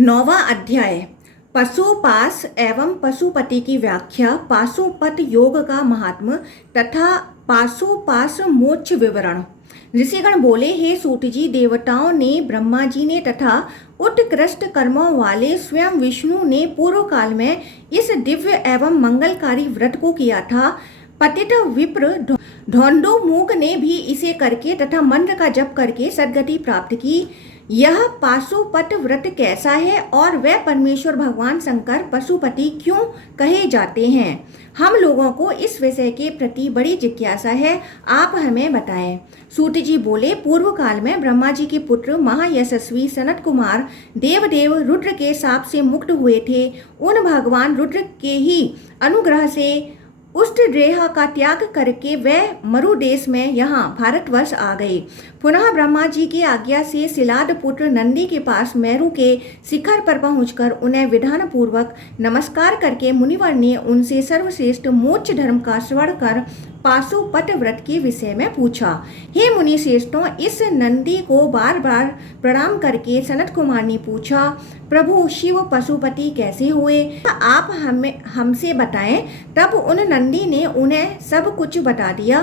नौवां अध्याय पशुपास एवं पशुपति की व्याख्या, पाशुपत योग का महात्म तथा पाशुपास मोक्ष विवरण। ऋषिगण बोले, हे सूत जी, देवताओं ने, ब्रह्मा जी ने तथा उत्कृष्ट कर्मों वाले स्वयं विष्णु ने पूर्व काल में इस दिव्य एवं मंगलकारी व्रत को किया था। पतित विप्र ढोंडोमुख ने भी इसे करके तथा मंत्र का जप करके सद्गति प्राप्त की। यह पाशुपत व्रत कैसा है और वह परमेश्वर भगवान शंकर पशुपति क्यों कहे जाते हैं? हम लोगों को इस विषय के प्रति बड़ी जिज्ञासा है, आप हमें बताएं। सूत जी बोले, पूर्व काल में ब्रह्मा जी के पुत्र महायशस्वी सनत कुमार देवदेव रुद्र के शाप से मुक्त हुए थे। उन भगवान रुद्र के ही अनुग्रह से उष्टदेह का त्याग करके वे मरु देश में यहाँ भारतवर्ष आ गए। पुनः ब्रह्मा जी की आज्ञा से शिलाद पुत्र नंदी के पास मेरु के शिखर पर पहुंचकर उन्हें विधान पूर्वक नमस्कार करके मुनिवर ने उनसे सर्वश्रेष्ठ मोक्ष धर्म का श्रवण कर पाशुपत व्रत के विषय में पूछा। हे मुनि श्रेष्ठों, इस नंदी को बार बार प्रणाम करके सनत कुमार ने पूछा, प्रभु शिव पशुपति कैसे हुए? आप हमसे बताएं। तब उन नंदी ने उन्हें सब कुछ बता दिया।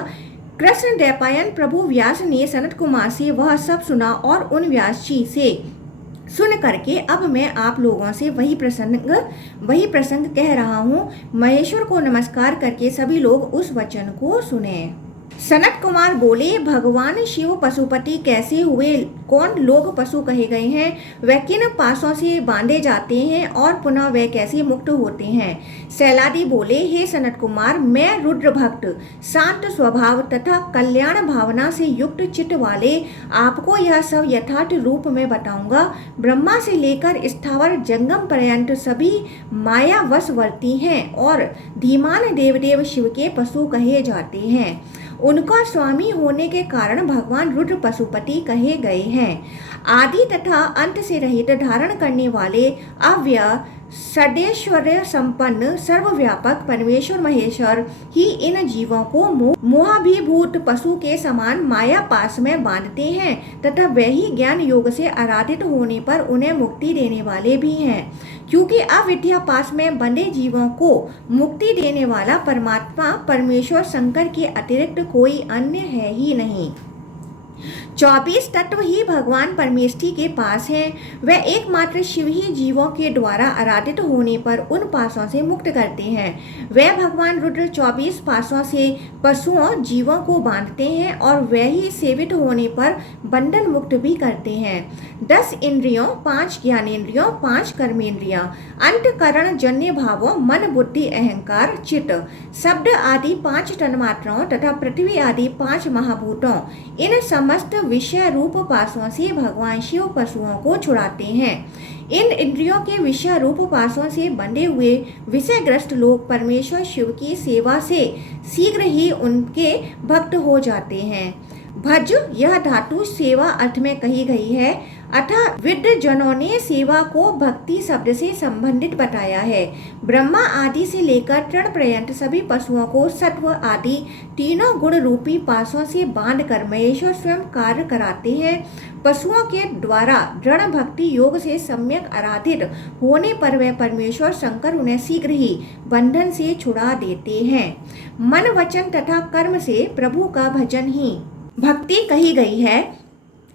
कृष्ण द्वैपायन प्रभु व्यास ने सनत कुमार से वह सब सुना और उन व्यास जी से सुन करके अब मैं आप लोगों से वही प्रसंग कह रहा हूँ। महेश्वर को नमस्कार करके सभी लोग उस वचन को सुने। सनत कुमार बोले, भगवान शिव पशुपति कैसे हुए? कौन लोग पशु कहे गए हैं? वे किन पासों से बांधे जाते हैं और पुनः वे कैसे मुक्त होते हैं? शैलादि बोले, हे सनत कुमार, मैं रुद्र भक्त, शांत स्वभाव तथा कल्याण भावना से युक्त चित्त वाले आपको यह सब यथार्थ रूप में बताऊंगा। ब्रह्मा से लेकर स्थावर जंगम पर्यंत सभी माया वशवर्ती हैं और धीमान देवदेव शिव के पशु कहे जाते हैं। उनका स्वामी होने के कारण भगवान रुद्र पशुपति कहे गए हैं। आदि तथा अंत से रहित धारण करने वाले अव्यय षडेश्वर्य संपन्न सर्वव्यापक परमेश्वर महेश्वर ही इन जीवों को मोहाभिभूत पशु के समान माया पास में बांधते हैं तथा वही ज्ञान योग से आराधित होने पर उन्हें मुक्ति देने वाले भी हैं, क्योंकि अविद्या पास में बंधे जीवों को मुक्ति देने वाला परमात्मा परमेश्वर शंकर के अतिरिक्त कोई अन्य है ही नहीं। 24 तत्व ही भगवान परमेष्ठी के पास हैं। वह एकमात्र शिव ही जीवों के द्वारा आराधित होने पर उन पासों से मुक्त करते हैं। वह भगवान रुद्र 24 पासों से पशुओं जीवों को बांधते हैं और वह ही सेवित होने पर बंधन मुक्त भी करते हैं। 10 इंद्रियों, 5 ज्ञानेन्द्रियों, 5 कर्मेंद्रियां, अंतकरण जन्य भावों, मन बुद्धि अहंकार चित्त, शब्द आदि 5 तन्मात्राओं तथा पृथ्वी आदि 5 महाभूतों, इन समस्त विषय रूप पासों से भगवान शिव पशुओं को छुड़ाते हैं। इन इंद्रियों के विषय रूप पासों से बंधे हुए विषयग्रस्त लोग परमेश्वर शिव की सेवा से शीघ्र ही उनके भक्त हो जाते हैं। भज यह धातु सेवा अर्थ में कही गई है, अतः विद्वजनों ने सेवा को भक्ति शब्द से संबंधित बताया है। ब्रह्मा आदि से लेकर तृण पर्यंत सभी पशुओं को सत्व आदि तीनों गुण रूपी पासों से बांधकर महेश्वर स्वयं कार्य कराते हैं। पशुओं के द्वारा दृढ़ भक्ति योग से सम्यक आराधित होने पर वह परमेश्वर शंकर उन्हें शीघ्र ही बंधन से छुड़ा देते हैं। मन वचन तथा कर्म से प्रभु का भजन ही भक्ति कही गई है।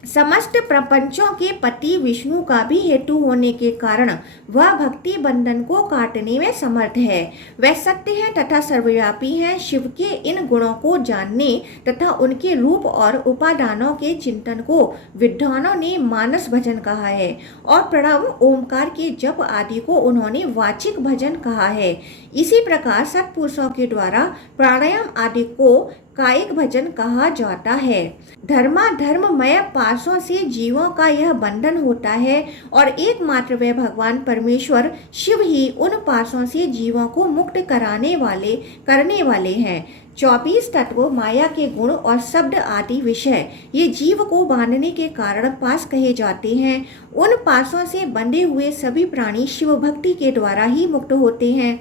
समस्त प्रपंचों के पति विष्णु का भी हेतु होने के कारण वह भक्ति बंधन को काटने में समर्थ है। वह सत्य है तथा सर्वव्यापी है। शिव के इन गुणों को जानने तथा उनके रूप और उपादानों के चिंतन को विद्वानों ने मानस भजन कहा है और प्रणव ओमकार के जप आदि को उन्होंने वाचिक भजन कहा है। इसी प्रकार सत्पुरुषों के द्वारा प्राणायाम आदि को कायिक भजन कहा जाता है। धर्ममय पासों से जीवों का यह बंधन होता है और एकमात्र वे भगवान परमेश्वर शिव ही उन पासों से जीवों को मुक्त करने वाले हैं। 24 तत्व, माया के गुण और शब्द आदि विषय ये जीव को बांधने के कारण पास कहे जाते हैं। उन पासों से बंधे हुए सभी प्राणी शिव भक्ति के द्वारा ही मुक्त होते हैं।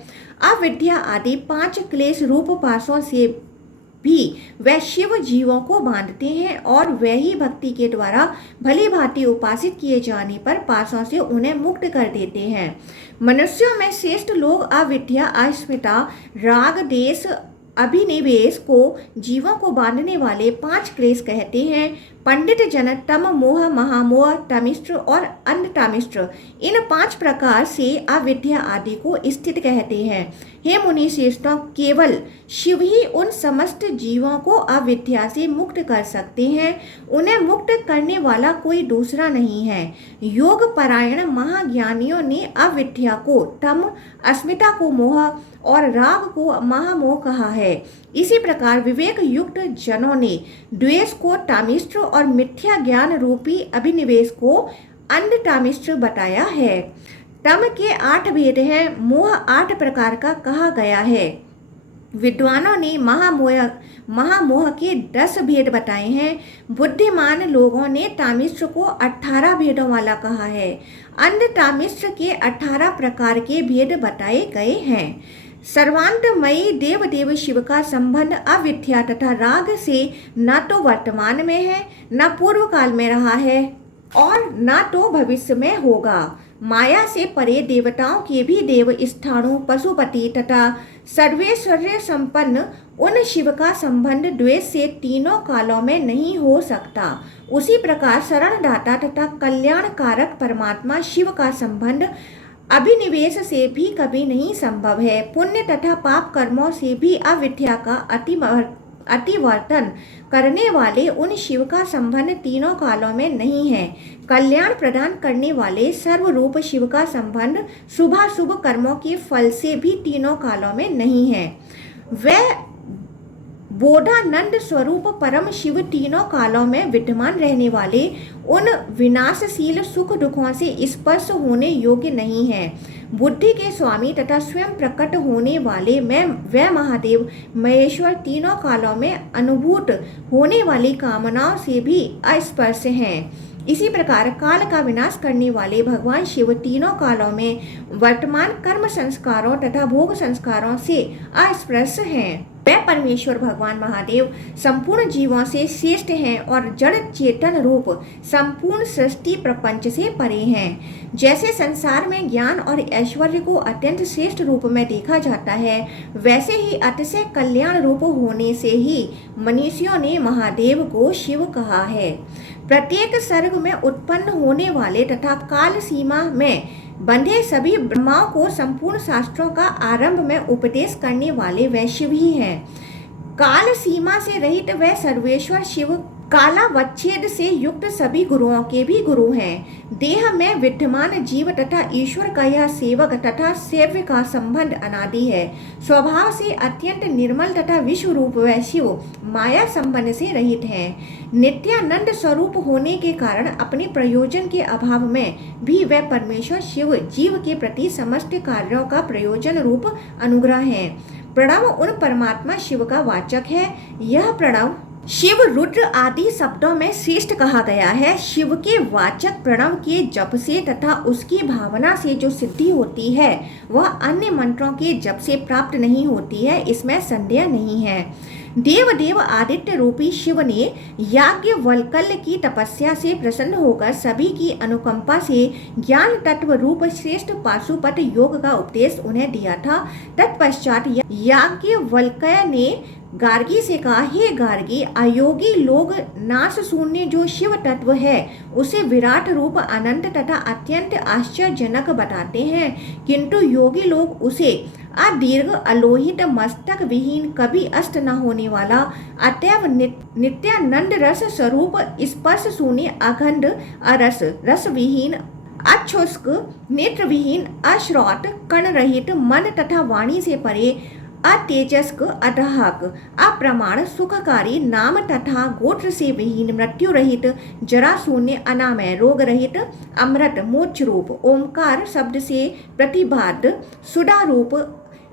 अविद्या आदि 5 क्लेश रूप पासों से भी वह शिव जीवों को बांधते हैं और वह ही भक्ति के द्वारा भली भांति उपासित किए जाने पर पासों से उन्हें मुक्त कर देते हैं। मनुष्यों में श्रेष्ठ लोग अविद्या, अस्मिता, राग, देश, अभिनिवेश को जीवों को बांधने वाले 5 क्लेश कहते हैं। पंडित जन तम मोह, महामोह, तमिष्ट्र और अंधतमिष्ट्र इन 5 प्रकार से अविद्या आदि को स्थित कहते हैं। हे मुनि श्रेष्ठों, केवल शिव ही उन समस्त जीवों को अविद्या से मुक्त कर सकते हैं। उन्हें मुक्त करने वाला कोई दूसरा नहीं है। योग परायण महाज्ञानियों ने अविद्या को तम, अस्मिता को मोह और राग को महामोह कहा है। इसी प्रकार विवेक युक्त जनों ने द्वेष को तामिष्ट्र और मिथ्या ज्ञान रूपी अभिनिवेश को अंधतामिष्ट्र बताया है। तम के 8 भेद हैं, मोह 8 प्रकार का कहा गया है। विद्वानों ने महामोह के 10 भेद बताए हैं। बुद्धिमान लोगों ने तामिष्ट्र को 18 भेदों वाला कहा है। अंधतामिष्ट्र के 18 प्रकार के भेद बताए गए हैं। सर्वांतमयी देवदेव शिव का संबंध अविद्या तथा राग से न तो वर्तमान में है, न पूर्व काल में रहा है और न तो भविष्य में होगा। माया से परे देवताओं के भी देव स्थाणु, पशुपति तथा सर्वैश्वर्य संपन्न उन शिव का संबंध द्वेष से तीनों कालों में नहीं हो सकता। उसी प्रकार शरणदाता तथा कल्याणकारक परमात्मा शिव का संबंध अभिनिवेश से भी कभी नहीं संभव है। पुण्य तथा पाप कर्मों से भी अविद्या का अतिवर्तन करने वाले उन शिव का संबंध तीनों कालों में नहीं है। कल्याण प्रदान करने वाले सर्वरूप शिव का संबंध शुभाशुभ कर्मों के फल से भी तीनों कालों में नहीं है। वह बोधानंद स्वरूप परम शिव तीनों कालों में विद्यमान रहने वाले उन विनाशशील सुख दुखों से स्पर्श होने योग्य नहीं है। बुद्धि के स्वामी तथा स्वयं प्रकट होने वाले वह महादेव महेश्वर तीनों कालों में अनुभूत होने वाली कामनाओं से भी अस्पर्श हैं। इसी प्रकार काल का विनाश करने वाले भगवान शिव तीनों कालों में वर्तमान कर्म संस्कारों तथा भोग संस्कारों से अस्पर्श हैं। वह परमेश्वर भगवान महादेव संपूर्ण जीवों से श्रेष्ठ हैं और जड़ चेतन रूप संपूर्ण सृष्टि प्रपंच से परे हैं। जैसे संसार में ज्ञान और ऐश्वर्य को अत्यंत श्रेष्ठ रूप में देखा जाता है, वैसे ही अतिशय कल्याण रूप होने से ही मनीषियों ने महादेव को शिव कहा है। प्रत्येक सर्ग में उत्पन्न होने वाले तथा काल सीमा में बंधे सभी ब्रह्माओं को संपूर्ण शास्त्रों का आरंभ में उपदेश करने वाले वह शिव ही हैं। काल सीमा से रहित वह सर्वेश्वर शिव कालावच्छेद से युक्त सभी गुरुओं के भी गुरु हैं। देह में विद्यमान जीव तथा ईश्वर का यह सेवक तथा सेव्य का संबंध अनादि है। स्वभाव से अत्यंत निर्मल तथा विश्व रूप वह शिव माया संबंध से रहित है। नित्यानंद स्वरूप होने के कारण अपने प्रयोजन के अभाव में भी वह परमेश्वर शिव जीव के प्रति समस्त कार्यों का प्रयोजन रूप अनुग्रह है। प्रणव उन परमात्मा शिव का वाचक है। यह प्रणव शिव, रुद्र आदि शब्दों में श्रेष्ठ कहा गया है। शिव के वाचक प्रणव के जप से तथा उसकी भावना से जो सिद्धि होती है वह अन्य मंत्रों के जप से प्राप्त नहीं होती है, इसमें संदेह नहीं है। देवदेव आदित्य रूपी शिव ने याज्ञवल्क्य की तपस्या से प्रसन्न होकर सभी की अनुकंपा से ज्ञान तत्व रूप श्रेष्ठ पाशुपत योग का उपदेश उन्हें दिया था। तत्पश्चात याज्ञवल्क्य ने गार्गी से कहा, हे गार्गी, अयोगी लोग नाश शून्य जो शिव तत्व है उसे विराट रूप अनंत तथा अत्यंत आश्चर्यजनक बताते हैं, किंतु योगी लोग उसे अदीर्घ अलोहित मस्तक विहीन कभी अस्त न होने वाला अतएव नित्यानंद रस स्वरूप स्पर्श शून्य अखंड अरस रस विहीन अक्षुष्क नेत्र विहीन अश्रौत कण रहित मन तथा वाणी से परे अतेजस्क अदहक अप्रमाण सुखकारी नाम तथा गोत्र से विहीन मृत्यु रहित जरा शून्य अनामय रोग रहित अमृत मोक्ष रूप ओंकार शब्द से प्रतिबाद्ध सुधा रूप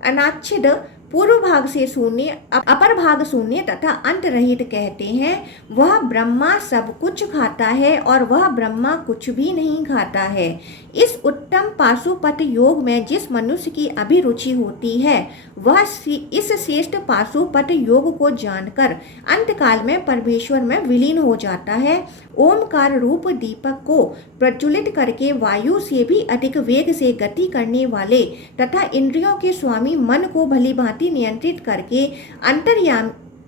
अनाच्छिद पूर्व भाग से शून्य, अपर भाग शून्य तथा अंत रहित कहते हैं। वह ब्रह्मा सब कुछ खाता है और वह ब्रह्मा कुछ भी नहीं खाता है। इस उत्तम पाशुपत योग में जिस मनुष्य की अभिरुचि होती है वह इस श्रेष्ठ पाशुपत योग को जानकर अंतकाल में परमेश्वर में विलीन हो जाता है। ओमकार रूप दीपक को प्रज्वलित करके वायु से भी अधिक वेग से गति करने वाले तथा इंद्रियों के स्वामी मन को भलीभांति नियंत्रित करके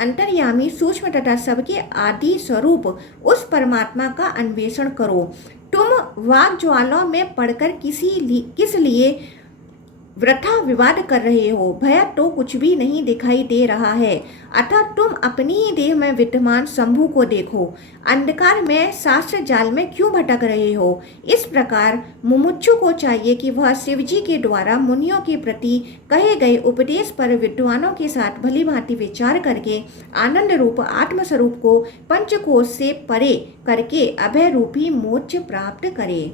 अंतर्यामी सूक्ष्म तथा सबके आदि स्वरूप उस परमात्मा का अन्वेषण करो। तुम वाग ज्वालाओं में पड़कर किस लिए वृथा विवाद कर रहे हो? भय तो कुछ भी नहीं दिखाई दे रहा है, अतः तुम अपनी ही देह में विद्यमान शंभु को देखो। अंधकार में शास्त्र जाल में क्यों भटक रहे हो? इस प्रकार मुमुक्षु को चाहिए कि वह शिवजी के द्वारा मुनियों के प्रति कहे गए उपदेश पर विद्वानों के साथ भली भांति विचार करके आनंद रूप आत्मस्वरूप को पंचकोश से परे करके अभय रूपी मोक्ष प्राप्त करे।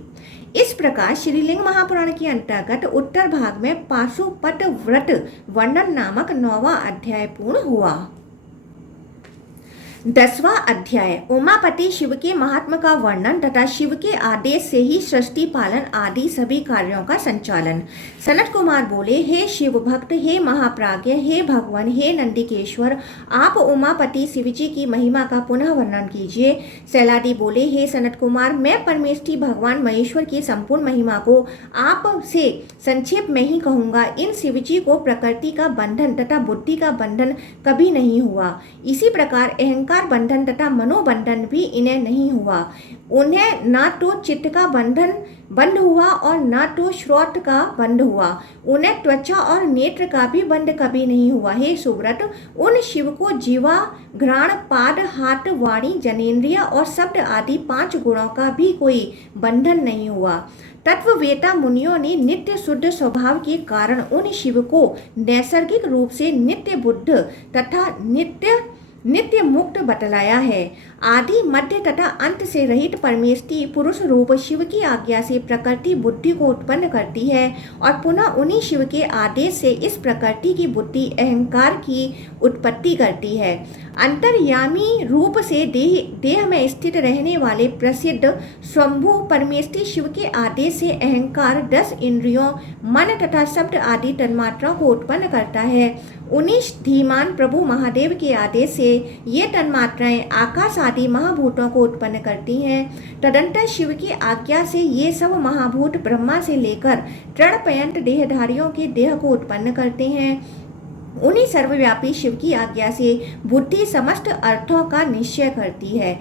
इस प्रकार श्रीलिंग महापुराण के अंतर्गत उत्तर भाग में पाशुपत व्रत वर्णन नामक 9वां अध्याय पूर्ण हुआ। 10वां अध्याय उमापति शिव के महात्मा का वर्णन तथा शिव के आदेश से ही सृष्टि पालन आदि सभी कार्यों का संचालन। सनत कुमार बोले, हे शिव भक्त, हे महाप्राज्ञ, हे भगवान, हे नंदिकेश्वर, आप उमापति शिवजी की महिमा का पुनः वर्णन कीजिए। सैलादी बोले, हे सनत कुमार, मैं परमेष्ठी भगवान महेश्वर की संपूर्ण महिमा को आप से संक्षेप में ही कहूँगा। इन शिवजी को प्रकृति का बंधन तथा बुद्धि का बंधन कभी नहीं हुआ। इसी प्रकार अहंकार बंधन तथा मनोबंधन भी इन्हें नहीं हुआ। उन्हें न तो चित्त का बंध हुआ और न तो श्रोत का बंध हुआ। उन्हें त्वचा और नेत्र का भी बंध कभी नहीं हुआ। हे सुव्रत, उन शिव को जीवा, घ्राण, पाद, हाथ, वाणी, जनेन्द्रिय और शब्द आदि 5 गुणों का भी कोई बंधन नहीं हुआ। तत्ववेता मुनियों ने नित्य शुद्ध स्वभाव के कारण उन शिव को नैसर्गिक रूप से नित्य बुद्ध तथा नित्य मुक्त बतलाया है। आदि मध्य तथा अंत से रहित परमेष्ठी पुरुष रूप शिव की आज्ञा से प्रकृति बुद्धि को उत्पन्न करती है और पुनः उन्हीं शिव के आदेश से इस प्रकृति की बुद्धि अहंकार की उत्पत्ति करती है। अंतर्यामी रूप से देह में स्थित रहने वाले प्रसिद्ध स्वयंभू परमेष्ठी शिव के आदेश से अहंकार 10 इंद्रियों, मन तथा शब्द आदि तन्मात्राओं को उत्पन्न करता है। उन्हीं धीमान प्रभु महादेव के आदेश से ये तन्मात्राएं आकाश आदि महाभूतों को उत्पन्न करती हैं। तदंतर शिव की आज्ञा से ये सब महाभूत ब्रह्मा से लेकर तृण पर्यंत देहधारियों के देह को उत्पन्न करते हैं। उन्हीं सर्वव्यापी शिव की आज्ञा से बुद्धि समस्त अर्थों का निश्चय करती है।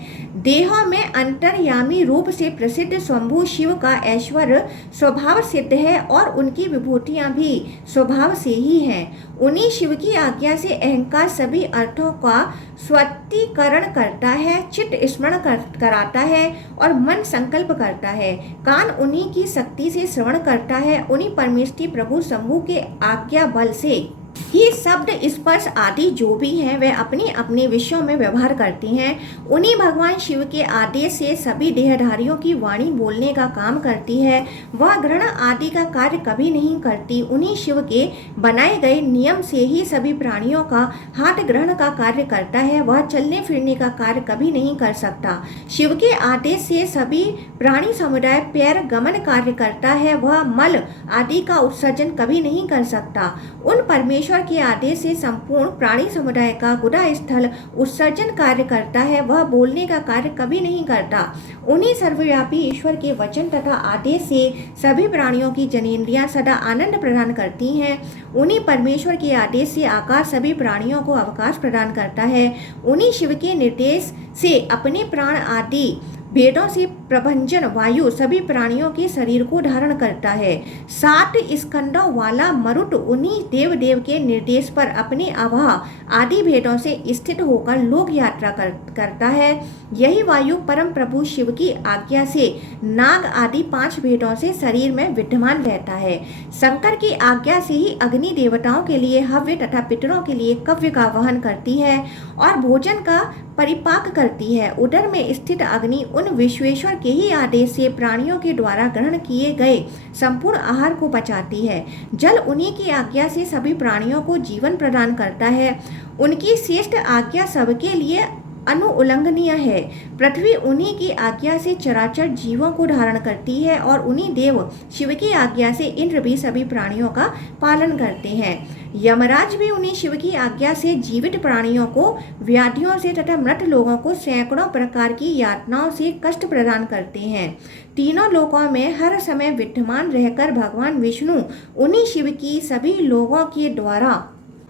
देहों में अंतर्यामी रूप से प्रसिद्ध स्वयंभू शिव का ऐश्वर्य स्वभाव सिद्ध है और उनकी विभूतियां भी स्वभाव से ही हैं। उन्हीं शिव की आज्ञा से अहंकार सभी अर्थों का स्वतीकरण करता है, चित्त स्मरण कराता है और मन संकल्प करता है। कान उन्हीं की शक्ति से श्रवण करता है। उन्हीं परमेष्ठी प्रभु शंभु के आज्ञा बल से ही शब्द स्पर्श आदि जो भी हैं वे अपने अपने विषयों में व्यवहार करती हैं। उन्हीं भगवान शिव के आदेश से सभी देहधारियों की वाणी बोलने का काम करती है। वह ग्रहण आदि का कार्य कभी नहीं करती। उन्हीं शिव के बनाए गए नियम से ही सभी प्राणियों का हाथ ग्रहण का कार्य करता है। वह चलने फिरने का कार्य कभी नहीं कर सकता। शिव के आदेश से सभी प्राणी समुदाय पैर गमन कार्य करता है। वह मल आदि का उत्सर्जन कभी नहीं कर सकता। उन परमेश्वर के आदेश से संपूर्ण प्राणी समुदाय का गुदा स्थल उत्सर्जन कार्य करता है। वह बोलने का कार्य कभी नहीं करता। उन्हीं सर्वव्यापी ईश्वर के वचन तथा आदेश से सभी प्राणियों की जनेन्द्रियां सदा आनंद प्रदान करती हैं। उन्हीं परमेश्वर के आदेश से आकाश सभी प्राणियों को अवकाश प्रदान करता है। उन्हीं शिव के निर्देश से अपने प्राण आदि वेदों से प्रभंजन वायु सभी प्राणियों के शरीर को धारण करता है। 7 स्कंदों वाला मरुत उन्हीं देव के निर्देश पर अपने आवाह आदि भेदों से स्थित होकर लोक यात्रा करता है। यही वायु परम प्रभु शिव की आज्ञा से नाग आदि 5 भेदों से शरीर में विद्यमान रहता है। शंकर की आज्ञा से ही अग्नि देवताओं के लिए हव्य तथा पितरों के लिए कव्य का वहन करती है और भोजन का परिपाक करती है। उदर में स्थित अग्नि उन उन विश्वेश्वर के ही आदेश से प्राणियों के द्वारा ग्रहण किए गए संपूर्ण आहार को पचाती है। जल उन्हीं की आज्ञा से सभी प्राणियों को जीवन प्रदान करता है। उनकी श्रेष्ठ आज्ञा सबके लिए अनुउल्लंघनीय है। पृथ्वी उन्हीं की आज्ञा से चराचर जीवों को धारण करती है और उन्हीं देव शिव की आज्ञा से इंद्र भी सभी प्राणियों का पालन करते हैं। यमराज भी उन्हीं शिव की आज्ञा से जीवित प्राणियों को व्याधियों से तथा मृत लोगों को सैकड़ों प्रकार की यातनाओं से कष्ट प्रदान करते हैं। तीनों लोकों में हर समय विद्यमान रहकर भगवान विष्णु उन्हीं शिव की सभी लोगों के द्वारा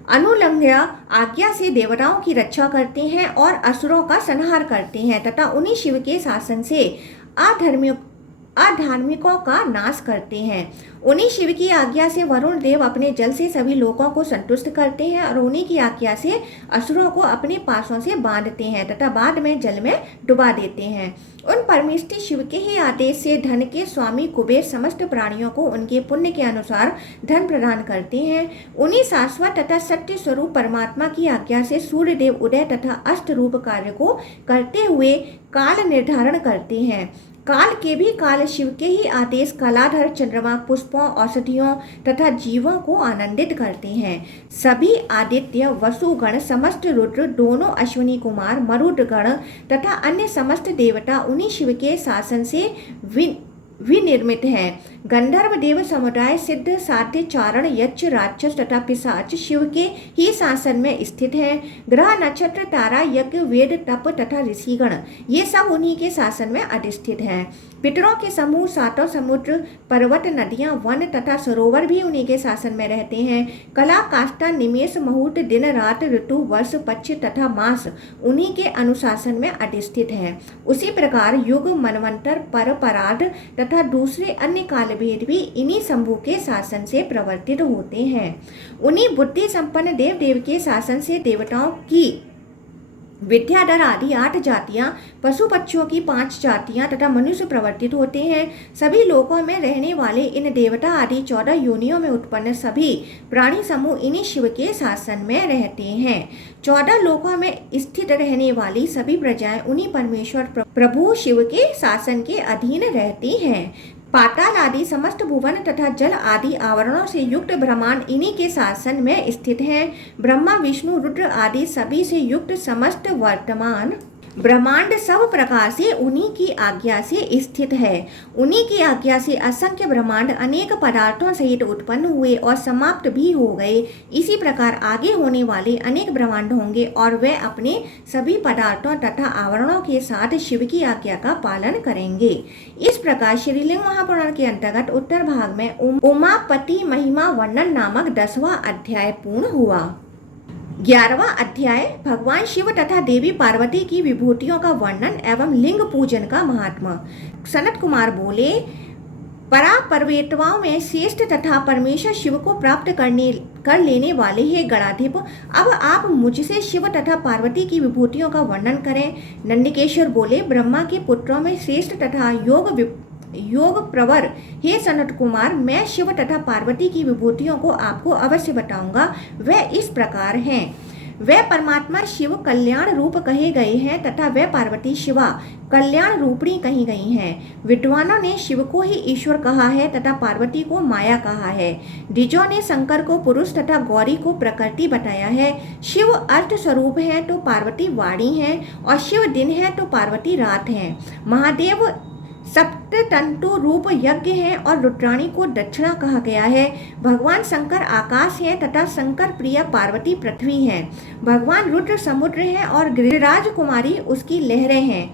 अनुलंघ्य आज्ञा से देवताओं की रक्षा करते हैं और असुरों का संहार करते हैं तथा उन्हीं शिव के शासन से अधार्मिकों का नाश करते हैं। उन्हीं शिव की आज्ञा से वरुण देव अपने जल से सभी लोगों को संतुष्ट करते हैं और उन्हीं की आज्ञा से असुरों को अपने पासों से बांधते हैं तथा बाद में जल में डुबा देते हैं। उन परमेष्टि शिव के ही आदेश से धन के स्वामी कुबेर समस्त प्राणियों को उनके पुण्य के अनुसार धन प्रदान करते हैं। उन्हीं शाश्वत तथा सत्य स्वरूप परमात्मा की आज्ञा से सूर्य देव उदय तथा अस्त रूप कार्य को करते हुए काल निर्धारण करते हैं। काल के भी काल शिव के ही आदेश कलाधर चंद्रमा पुष्पों औषधियों तथा जीवों को आनंदित करते हैं। सभी आदित्य वसुगण समस्त रुद्र दोनों अश्विनी कुमार मरुदगण तथा अन्य समस्त देवता उन्हीं शिव के शासन से विनिर्मित हैं। गंधर्व देव समुदाय सिद्ध साध्य चारण यक्ष राक्षस तथा पिशाच शिव के ही शासन में स्थित हैं। ग्रह नक्षत्र तारा यज्ञ वेद तप तथा ऋषिगण ये सब उन्हीं के शासन में अधिष्ठित हैं। पितरों के समूह सातों समुद्र पर्वत नदियां वन तथा सरोवर भी उन्हीं के शासन में रहते हैं। कला काष्ठा निमेष मुहूर्त दिन रात ऋतु वर्ष पक्ष तथा मास उन्हीं के अनुशासन में अधिष्ठित हैं। उसी प्रकार युग मनवंतर पर परार्ध तथा दूसरे अन्य कालभेद भी इन्हीं शंभु के शासन से प्रवर्तित होते हैं। उन्हीं बुद्धि संपन्न देव देव के शासन से देवताओं की विद्याधर आदि 8 जातियां, पशु पक्षियों की 5 जातियां तथा मनुष्य प्रवर्तित होते हैं। सभी लोकों में रहने वाले इन देवता आदि 14 योनियों में उत्पन्न सभी प्राणी समूह इन्हीं शिव के शासन में रहते हैं। 14 लोकों में स्थित रहने वाली सभी प्रजाएं उन्हीं परमेश्वर प्रभु शिव के शासन के अधीन रहती हैं। पाताल आदि समस्त भुवन तथा जल आदि आवरणों से युक्त ब्रह्मांड इन्हीं के शासन में स्थित हैं। ब्रह्मा विष्णु रुद्र आदि सभी से युक्त समस्त वर्तमान ब्रह्मांड सब प्रकार से उन्हीं की आज्ञा से स्थित है। उन्हीं की आज्ञा से असंख्य ब्रह्मांड अनेक पदार्थों सहित उत्पन्न हुए और समाप्त भी हो गए। इसी प्रकार आगे होने वाले अनेक ब्रह्मांड होंगे और वे अपने सभी पदार्थों तथा आवरणों के साथ शिव की आज्ञा का पालन करेंगे। इस प्रकार श्रीलिंग महापुराण के अंतर्गत उत्तर भाग में उमापति महिमा वर्णन नामक 10वां अध्याय पूर्ण हुआ। 11वां अध्याय भगवान शिव तथा देवी पार्वती की विभूतियों का वर्णन एवं लिंग पूजन का महात्मा। सनत कुमार बोले, परापर्वेतवाओं में श्रेष्ठ तथा परमेश्वर शिव को प्राप्त कर लेने वाले हे गणाधिप, अब आप मुझसे शिव तथा पार्वती की विभूतियों का वर्णन करें। नंदिकेश्वर बोले, ब्रह्मा के पुत्रों में श्रेष्ठ तथा योग प्रवर हे सनत कुमार, मैं शिव तथा पार्वती की विभूतियों को आपको अवश्य बताऊंगा। वे इस प्रकार हैं। वे परमात्मा शिव कल्याण रूप कहे गए हैं तथा वे पार्वती शिवा कल्याण रूपणी कही गई हैं। विद्वानों ने शिव को ही ईश्वर कहा है तथा पार्वती को माया कहा है। द्विजों ने शंकर को पुरुष तथा गौरी को प्रकृति बताया है। शिव अर्थ स्वरूप है तो पार्वती वाणी है और शिव दिन है तो पार्वती रात है। महादेव सप्त तंतु रूप यज्ञ है और रुद्राणी को दक्षिणा कहा गया है। भगवान शंकर आकाश है तथा शंकर प्रिया पार्वती पृथ्वी है। भगवान रुद्र समुद्र है और गिरिराज कुमारी उसकी लहरें हैं।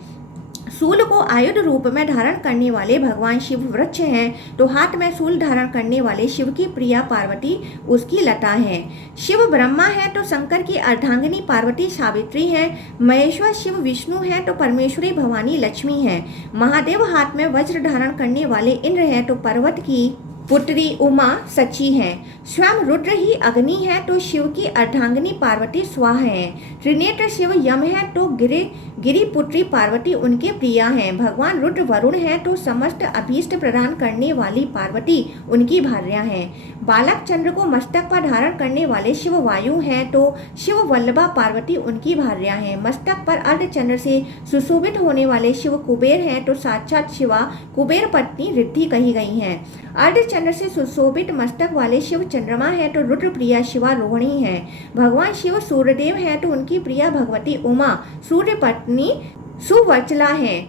शूल को आयुध रूप में धारण करने वाले भगवान शिव वृक्ष हैं तो हाथ में शूल धारण करने वाले शिव की प्रिया पार्वती उसकी लता है। शिव ब्रह्मा है तो शंकर की अर्धांगिनी पार्वती सावित्री है। महेश्वर शिव विष्णु है तो परमेश्वरी भवानी लक्ष्मी है। महादेव हाथ में वज्र धारण करने वाले इंद्र है तो पर्वत की पुत्री उमा सची है। स्वयं रुद्र ही अग्नि है तो शिव की अर्धांगिनी पार्वती स्वाहा है। त्रिनेत्र शिव यम है तो गिरी पुत्री पार्वती उनके प्रिया हैं। भगवान रुद्र वरुण है तो समस्त अभीष्ट प्रदान करने वाली पार्वती उनकी भार्या हैं। बालक चंद्र को मस्तक पर धारण करने वाले शिव वायु हैं तो शिव वल्लभा पार्वती उनकी भार्या हैं। मस्तक पर अर्धचंद्र से सुशोभित होने वाले शिव कुबेर हैं तो साक्षात शिवा कुबेर पत्नी रिद्धि कही गई हैं। अर्धचंद्र से सुशोभित मस्तक वाले शिव चंद्रमा है तो रुद्र प्रिया शिवा रोहिणी है। भगवान शिव सूर्यदेव है तो उनकी प्रिया भगवती उमा सूर्य पत्नी सुवचला है।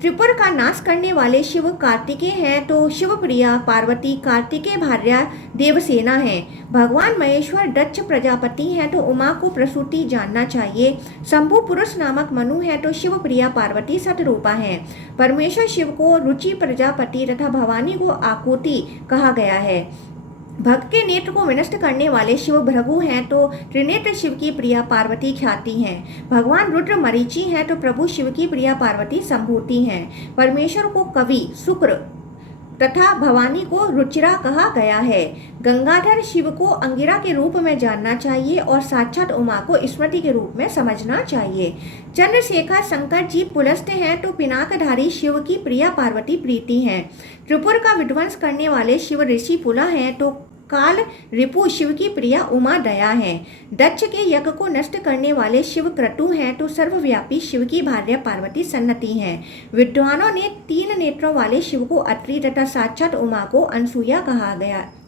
त्रिपुर का नाश करने वाले शिव कार्तिकेय हैं तो शिव प्रिया पार्वती कार्तिकेय भार्या देवसेना है। भगवान महेश्वर दक्ष प्रजापति हैं तो उमा को प्रसूति जानना चाहिए। शंभु पुरुष नामक मनु है तो शिव प्रिया पार्वती सतरूपा है। परमेश्वर शिव को रुचि प्रजापति तथा भवानी को आकुति कहा गया है। भक्त के नेत्र को विनष्ट करने वाले शिव भृगु हैं तो त्रिनेत्र शिव की प्रिया पार्वती ख्याति हैं। भगवान रुद्र मरीचि हैं तो प्रभु शिव की प्रिया पार्वती संभूति हैं। परमेश्वर को कवि शुक्र तथा भवानी को रुचिरा कहा गया है। गंगाधर शिव को अंगिरा के रूप में जानना चाहिए और साक्षात उमा को स्मृति के रूप में समझना चाहिए। चंद्रशेखर शंकर जी पुलस्त हैं तो पिनाकधारी शिव की प्रिया पार्वती प्रीति हैं। त्रिपुर का विध्वंस करने वाले शिव ऋषि पुला हैं तो काल रिपु शिव की प्रिया उमा दया है। दक्ष के यज्ञ को नष्ट करने वाले शिव क्रतु हैं तो सर्वव्यापी शिव की भार्या पार्वती सन्नति हैं। विद्वानों ने 3 नेत्रों वाले शिव को अत्रि तथा साक्षात उमा को अनसुया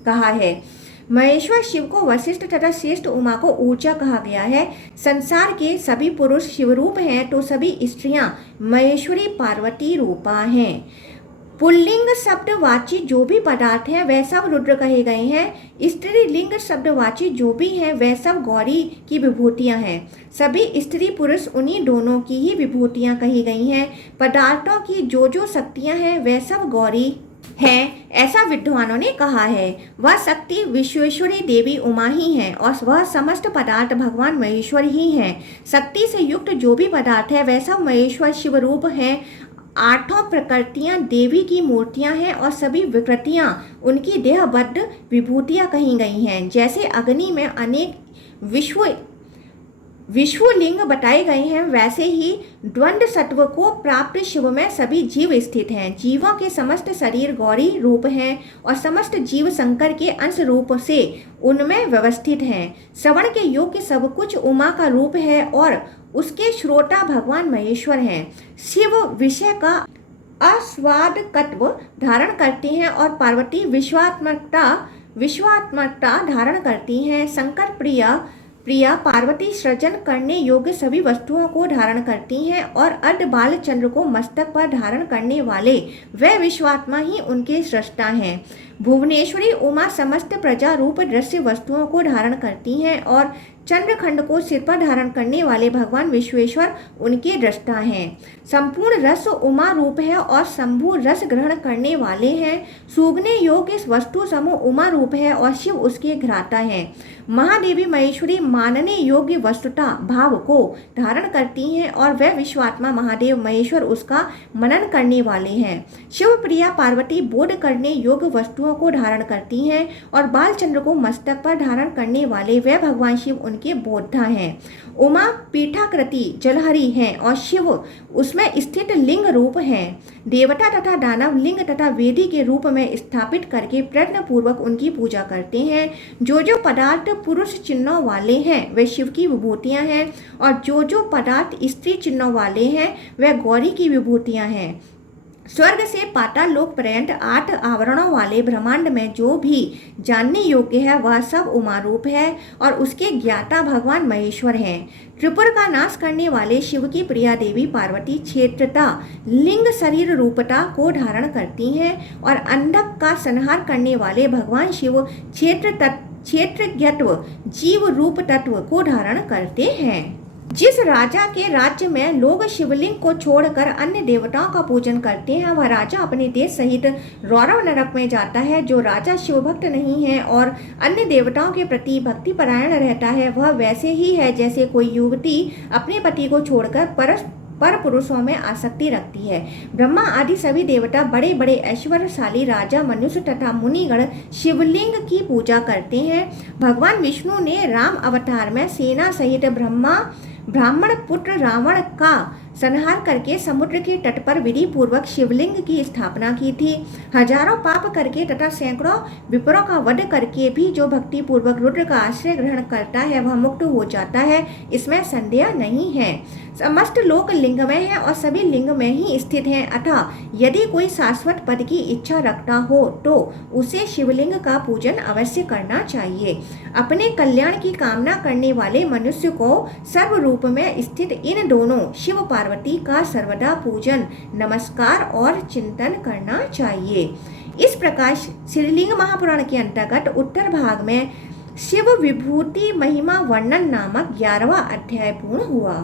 कहा है। महेश्वर शिव को वशिष्ठ तथा श्रेष्ठ उमा को ऊर्जा कहा गया है। संसार के सभी पुरुष शिवरूप हैं तो सभी स्त्रियां महेश्वरी पार्वती रूपा हैं। पुल्लिंग शब्दवाची जो भी पदार्थ हैं वह सब रुद्र कहे गए हैं। स्त्रीलिंग शब्दवाची जो भी हैं वह सब गौरी की विभूतियां हैं। सभी स्त्री पुरुष उन्हीं दोनों की ही विभूतियां कही गई हैं। पदार्थों की जो शक्तियां हैं वह सब गौरी है, ऐसा विद्वानों ने कहा है। वह शक्ति विश्वेश्वरी देवी उमा ही है और वह समस्त पदार्थ भगवान महेश्वर ही हैं। शक्ति से युक्त जो भी पदार्थ है वह सब महेश्वर शिवरूप हैं। 8 प्रकृतियां देवी की मूर्तियां हैं और सभी विकृतियां उनकी देहबद्ध विभूतियां कही गई हैं। जैसे अग्नि में अनेक विश्वलिंग बताए गए हैं वैसे ही द्वंद्व सत्व को प्राप्त शिव में सभी जीव स्थित हैं। जीवों के समस्त शरीर गौरी रूप हैं और समस्त जीव शंकर के अंश रूप से उनमें व्यवस्थित हैं। श्रवण के योग्य सब कुछ उमा का रूप है और उसके श्रोता भगवान महेश्वर हैं। शिव विषय का आस्वादकत्व धारण करते हैं और पार्वती विश्वात्मकता धारण करती हैं। शंकर प्रिया पार्वती सृजन करने योग्य सभी वस्तुओं को धारण करती हैं और अर्ध बाल चंद्र को मस्तक पर धारण करने वाले वे विश्वात्मा ही उनके सृष्टा हैं। भुवनेश्वरी उमा समस्त प्रजा रूप दृश्य वस्तुओं को धारण करती हैं और चंद्रखंड को सिर पर धारण करने वाले भगवान विश्वेश्वर उनके दृष्टा हैं। संपूर्ण रस उमा रूप है और शंभु रस ग्रहण करने वाले हैं। सूंघने योग्य वस्तु समूह उमा रूप है और शिव उसके घ्राता हैं। महादेवी महेश्वरी मानने योग्य वस्तुता भाव को धारण करती हैं और वह विश्वात्मा महादेव महेश्वर उसका मनन करने वाले हैं। शिव प्रिया पार्वती बोध करने योग्य वस्तुओं को धारण करती हैं और बालचंद्र को मस्तक पर धारण करने वाले वह भगवान शिव उनके बोधा हैं। उमा पीठाकृति जलहरी हैं और शिव उसमें स्थित लिंग रूप हैं। देवता तथा दानव लिंग तथा वेदी के रूप में स्थापित करके प्रयत्न पूर्वक उनकी पूजा करते हैं। जो पदार्थ पुरुष चिन्हों वाले हैं वे शिव की विभूतियां हैं और जो पदार्थ स्त्री चिन्हों वाले हैं वे गौरी की विभूतियां हैं। स्वर्ग से पाताल लोक पर्यंत 8 आवरणों वाले ब्रह्मांड में जो भी जानने योग्य है वह सब उमा रूप है और उसके ज्ञाता भगवान महेश्वर हैं। त्रिपुर का नाश करने वाले शिव की प्रिया देवी पार्वती क्षेत्रता लिंग शरीर रूपता को धारण करती हैं और अंधक का संहार करने वाले भगवान शिव क्षेत्रज्ञत्व जीव रूप तत्व को धारण करते हैं। जिस राजा के राज्य में लोग शिवलिंग को छोड़कर अन्य देवताओं का पूजन करते हैं वह राजा अपने देश सहित रौरव नरक में जाता है। जो राजा शिवभक्त नहीं है और अन्य देवताओं के प्रति भक्ति परायण रहता है वह वैसे ही है जैसे कोई युवती अपने पति को छोड़कर पर पुरुषों में आसक्ति रखती है। ब्रह्मा आदि सभी देवता, बड़े बड़े ऐश्वर्यशाली राजा, मनुष्य तथा मुनिगण शिवलिंग की पूजा करते हैं। भगवान विष्णु ने राम अवतार में सेना सहित ब्राह्मण पुत्र रावण का संहार करके समुद्र के तट पर विधि पूर्वक शिवलिंग की स्थापना की थी। हजारों पाप करके तथा सैकड़ों विप्रों का वध करके भी जो भक्ति पूर्वक रुद्र का आश्रय ग्रहण करता है वह मुक्त हो जाता है, इसमें संदेह नहीं है। समस्त लोक लिंगमय है और सभी लिंग में ही स्थित हैं। अतः यदि कोई शाश्वत पद की इच्छा रखता हो तो उसे शिवलिंग का पूजन अवश्य करना चाहिए। अपने कल्याण की कामना करने वाले मनुष्य को सर्व रूप में स्थित इन दोनों शिव पार्वती का सर्वदा पूजन, नमस्कार और चिंतन करना चाहिए। इस प्रकार श्रीलिंग महापुराण के अंतर्गत उत्तर भाग में शिव विभूति महिमा वर्णन नामक 11वां अध्याय पूर्ण हुआ।